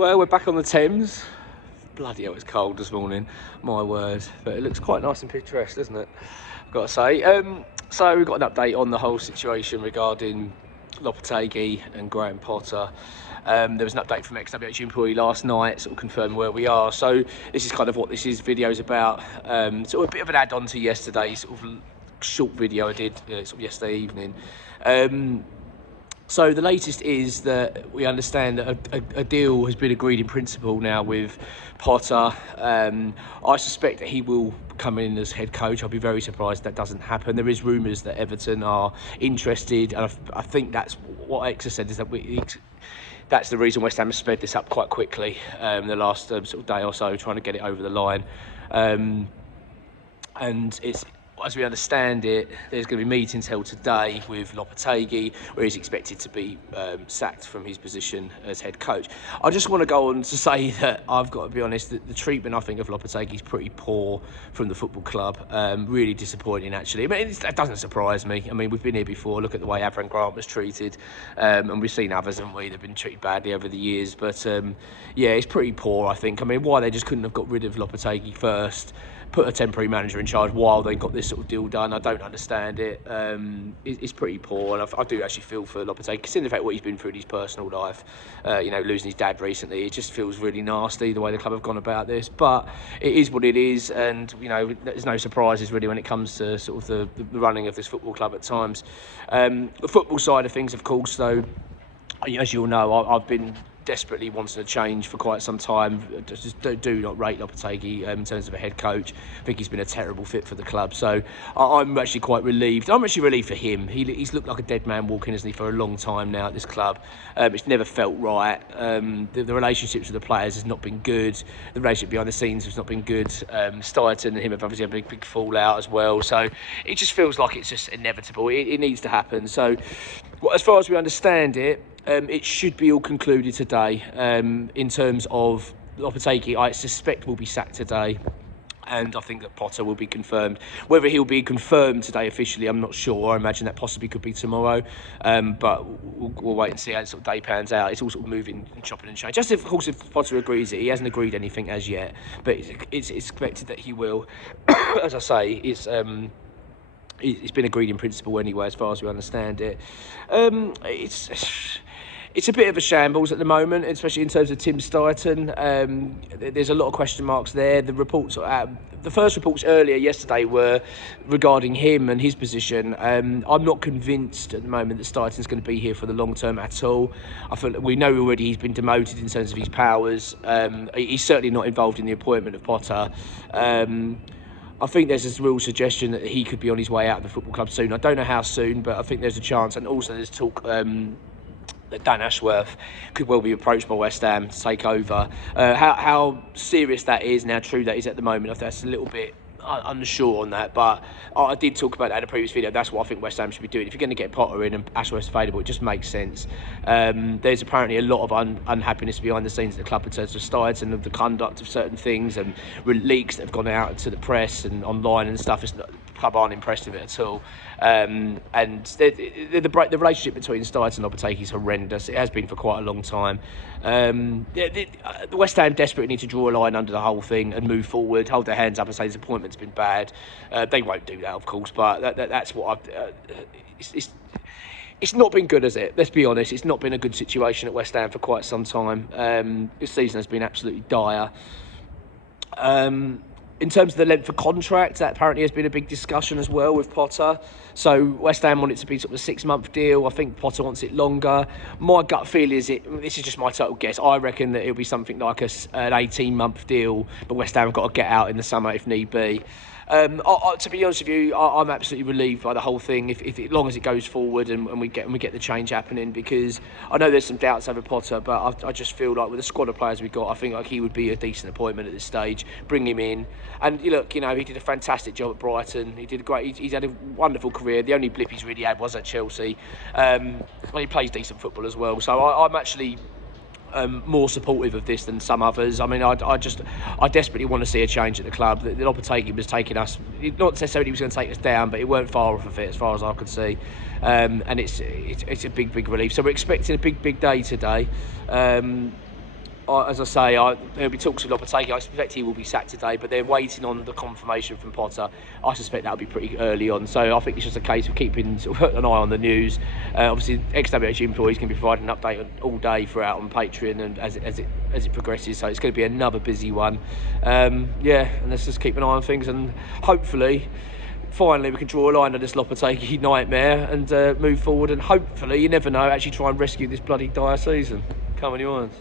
Well, we're back on the Thames. Bloody hell, it's cold this morning, my word. But it looks quite nice and picturesque, doesn't it? I've got to say. So we've got an update on the whole situation regarding Lopetegui and Graham Potter. There was an update from EXWHUEMPLOYEE last night, sort of confirming where we are. So this is kind of what this video is about. Sort of a bit of an add-on to yesterday's sort of short video I did sort of yesterday evening. So the latest is that we understand that a deal has been agreed in principle now with Potter. I suspect that he will come in as head coach. I'll be very surprised if that doesn't happen. There is rumours that Everton are interested, and I think that's what X has said, is that that's the reason West Ham has sped this up quite quickly the last sort of day or so, trying to get it over the line. And it's, as we understand it, there's going to be meetings held today with Lopetegui, where he's expected to be sacked from his position as head coach. I just want to go on to say that I've got to be honest, that the treatment I think of Lopetegui is pretty poor from the football club. Really disappointing, actually. I mean, that doesn't surprise me. I mean, we've been here before. Look at the way Avram Grant was treated, and we've seen others, haven't we? They've been treated badly over the years. But yeah, it's pretty poor, I think. I mean, why they just couldn't have got rid of Lopetegui first, put a temporary manager in charge while they got this sort of deal done, I don't understand it. It's pretty poor, and I do actually feel for Lopetegui, considering the fact what he's been through in his personal life. You know, losing his dad recently, it just feels really nasty the way the club have gone about this. But it is what it is, and you know, there's no surprises really when it comes to sort of the running of this football club at times. The football side of things, of course, though, as you all know, I've been desperately wanting a change for quite some time. Just do not rate Lopetegui in terms of a head coach. I think he's been a terrible fit for the club. So I'm actually quite relieved. I'm actually relieved for him. He's looked like a dead man walking, hasn't he, for a long time now at this club. It's never felt right. The relationships with the players has not been good. The relationship behind the scenes has not been good. Steidten and him have obviously had a big fallout as well. So it just feels like it's just inevitable. It needs to happen. So as far as we understand it, it should be all concluded today. In terms of Lopetegui, I suspect will be sacked today, and I think that Potter will be confirmed. Whether he'll be confirmed today officially, I'm not sure. I imagine that possibly could be tomorrow, but we'll wait and see how the sort of day pans out. It's all sort of moving and chopping and changing. Just of course, if Potter agrees it, he hasn't agreed anything as yet, but it's expected that he will. As I say, it's been agreed in principle anyway, as far as we understand it. It's a bit of a shambles at the moment, especially in terms of Tim Steidten. There's a lot of question marks there. The first reports earlier yesterday were regarding him and his position. I'm not convinced at the moment that Steidten's going to be here for the long term at all. I feel we know already he's been demoted in terms of his powers. He's certainly not involved in the appointment of Potter. I think there's this real suggestion that he could be on his way out of the football club soon. I don't know how soon, but I think there's a chance. And also there's talk that Dan Ashworth could well be approached by West Ham to take over. How serious that is and how true that is at the moment, I think that's a little bit unsure on that, but I did talk about that in a previous video. That's what I think West Ham should be doing. If you're going to get Potter in and Ashworth's available, it just makes sense. There's apparently a lot of unhappiness behind the scenes at the club in terms of Steidten and the conduct of certain things, and leaks that have gone out to the press and online and stuff. The club aren't impressed with it at all. And the relationship between Steidten and Lopetegui is horrendous. It has been for quite a long time. The West Ham desperately need to draw a line under the whole thing and move forward, hold their hands up and say this appointment's been bad. They won't do that, of course, but that's what it's not been good, has it? Let's be honest, it's not been a good situation at West Ham for quite some time. This season has been absolutely dire. In terms of the length of contract, that apparently has been a big discussion as well with Potter. So West Ham want it to be sort of a 6-month deal. I think Potter wants it longer. My gut feel is this is just my total guess. I reckon that it'll be something like an 18-month deal, but West Ham have got to get out in the summer if need be. To be honest with you, I'm absolutely relieved by the whole thing. If as long as it goes forward and we get the change happening, because I know there's some doubts over Potter, but I just feel like with the squad of players we've got, I think like he would be a decent appointment at this stage. Bring him in, and look, he did a fantastic job at Brighton. He did great. He's had a wonderful career. The only blip he's really had was at Chelsea. He plays decent football as well. So I'm actually more supportive of this than some others. I mean, I desperately want to see a change at the club. The Lopetegui was taking us, not necessarily he was going to take us down, but it weren't far off of it as far as I could see. And it's a big relief. So we're expecting a big day today. as I say, there'll be talks with Lopetegui. I suspect he will be sacked today, but they're waiting on the confirmation from Potter. I suspect that'll be pretty early on. So I think it's just a case of keeping sort of an eye on the news. Obviously, EXWHUEMPLOYEE employees can be providing an update all day throughout on Patreon and as it progresses. So it's going to be another busy one. Yeah, and let's just keep an eye on things, and hopefully, finally, we can draw a line on this Lopetegui nightmare and move forward. And hopefully, you never know, actually try and rescue this bloody dire season. Come on, you want.